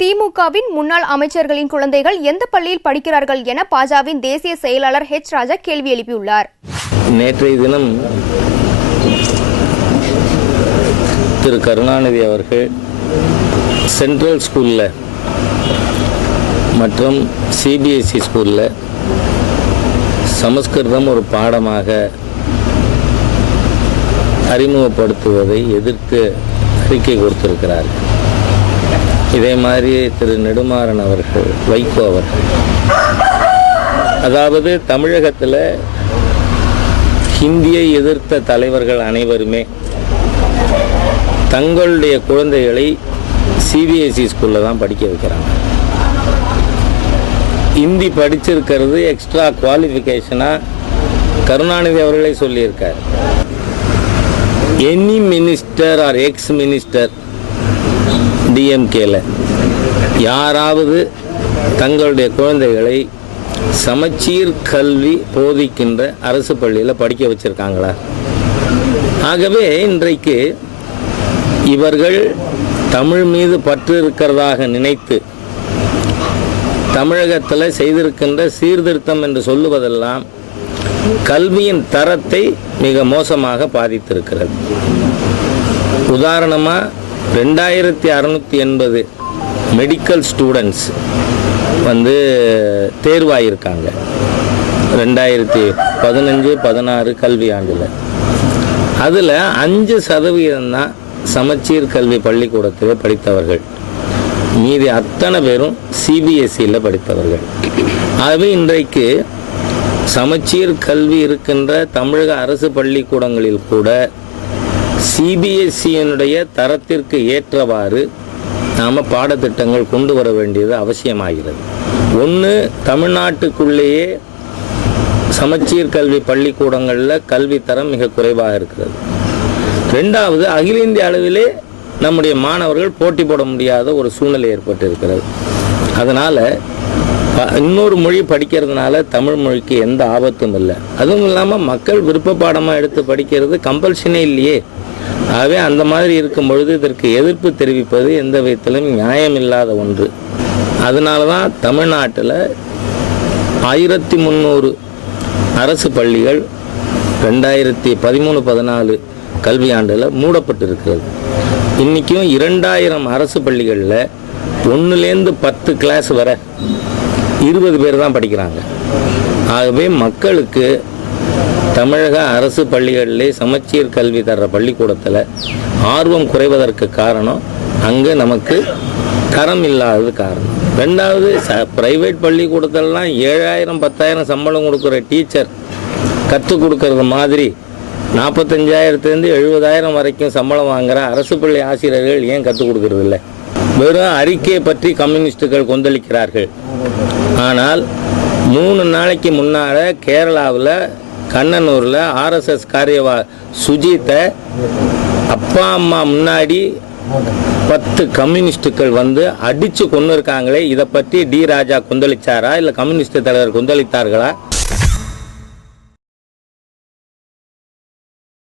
திமுகவின் முன்னாள் அமைச்சர்களின் குழந்தைகள் எந்த பள்ளியில் படிக்கிறார்கள் என பாஜகவின் தேசிய செயலாளர் ஹெச் ராஜா கேள்வி எழுப்பியுள்ளார். நேற்றைய தினம் திரு கருணாநிதி அவர்கள் சென்ட்ரல் ஸ்கூலில் மற்றும் சிபிஎஸ்இ ஸ்கூலில் சமஸ்கிருதம் ஒரு பாடமாக அறிமுகப்படுத்துவதை எதிர்த்து அறிக்கை கொடுத்திருக்கிறார். இதே மாதிரி திரு நெடுமாறன் அவர்கள், வைகோ அவர்கள், அதாவது தமிழகத்தில் ஹிந்தியை எதிர்த்த தலைவர்கள் அனைவருமே தங்களுடைய குழந்தைகளை சிபிஎஸ்இ ஸ்கூலில் தான் படிக்க வைக்கிறாங்க. ஹிந்தி படிச்சிருக்கிறது எக்ஸ்ட்ரா குவாலிஃபிகேஷனாக கருணாநிதி அவர்களே சொல்லியிருக்கார். Any minister or ex minister டிஎம்கேல யாராவது தங்களுடைய குழந்தைகளை சமச்சீர் கல்வி போதிக்கின்ற அரசு பள்ளியில் படிக்க வச்சிருக்காங்களா? ஆகவே இன்றைக்கு இவர்கள் தமிழ் மீது பற்று இருக்கிறதாக நினைத்து தமிழகத்தில் செய்திருக்கின்ற சீர்திருத்தம் என்று சொல்லுவதெல்லாம் கல்வியின் தரத்தை மிக மோசமாக பாதித்திருக்கிறது. உதாரணமாக 2680 மெடிக்கல் ஸ்டூடெண்ட்ஸ் தேர்வாயிருக்காங்க 2015-16 கல்வி ஆண்டில். அதில் 5% தான் சமச்சீர் கல்வி பள்ளிக்கூடத்தில் படித்தவர்கள். மீதி அத்தனை பேரும் சிபிஎஸ்இயில் படித்தவர்கள். ஆகவே இன்றைக்கு சமச்சீர் கல்வி இருக்கின்ற தமிழக அரசு பள்ளிக்கூடங்களில் கூட சிபிஎஸ்இனுடைய தரத்திற்கு ஏற்றவாறு நாம் பாடத்திட்டங்கள் கொண்டு வர வேண்டியது அவசியமாகிறது. ஒன்று, தமிழ்நாட்டுக்குள்ளேயே சமச்சீர் கல்வி பள்ளிக்கூடங்களில் கல்வி தரம் மிக குறைவாக இருக்கிறது. ரெண்டாவது, அகில இந்திய அளவிலே நம்முடைய மாணவர்கள் போட்டி போட முடியாத ஒரு சூழ்நிலை ஏற்பட்டு இருக்கிறது. அதனால் இன்னொரு மொழி படிக்கிறதுனால தமிழ் மொழிக்கு எந்த ஆபத்தும் இல்லை. அதுவும் இல்லாமல் மக்கள் விருப்ப பாடமாக எடுத்து படிக்கிறது கம்பல்ஷனே இல்லையே. ஆகவே அந்த மாதிரி இருக்கும் பொழுது இதற்கு எதிர்ப்பு தெரிவிப்பது எந்த விதத்திலும் நியாயமில்லாத ஒன்று. அதனால தான் தமிழ்நாட்டில் 1300 அரசு பள்ளிகள் 2013-14 கல்வியாண்டில் மூடப்பட்டிருக்கிறது. இன்றைக்கும் 2000 அரசு பள்ளிகளில் 1லேருந்து 10 கிளாஸ் வரை 20 பேர் தான் படிக்கிறாங்க. ஆகவே மக்களுக்கு தமிழக அரசு பள்ளிகளிலே சமச்சீர் கல்வி தர்ற பள்ளிக்கூடத்தில் ஆர்வம் குறைவதற்கு காரணம் அங்கே நமக்கு தரம் இல்லாதது காரணம். ரெண்டாவது, ப்ரைவேட் பள்ளிக்கூடத்திலலாம் 7000-10,000 சம்பளம் கொடுக்குற டீச்சர் கற்றுக் கொடுக்கறது மாதிரி 45,000-லேருந்து 70,000 வரைக்கும் சம்பளம் வாங்குகிற அரசு பள்ளி ஆசிரியர்கள் ஏன் கற்றுக் கொடுக்கறது இல்லை? வெறும் அறிக்கையை பற்றி கம்யூனிஸ்டுகள் கொந்தளிக்கிறார்கள். ஆனால் 3 நாளைக்கு முன்னால் கேரளாவில் கண்ணனூரில் ஆர்எஸ்எஸ் காரியவா சுஜித்தை அப்பா அம்மா முன்னாடி 10 கம்யூனிஸ்டுகள் அடித்து கொண்டு இருக்காங்களே, இதை பற்றி டி ராஜா கொந்தளிச்சாரா இல்லை கம்யூனிஸ்ட் தலைவர் கொந்தளித்தார்களா?